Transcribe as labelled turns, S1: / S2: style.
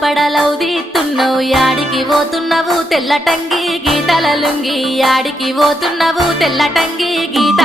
S1: పడలవుదీతున్నావు యాడికి పోతున్నావు తెల్లటంగి గీతల లుంగి యాడికి పోతున్నావు తెల్లటంగి
S2: గీత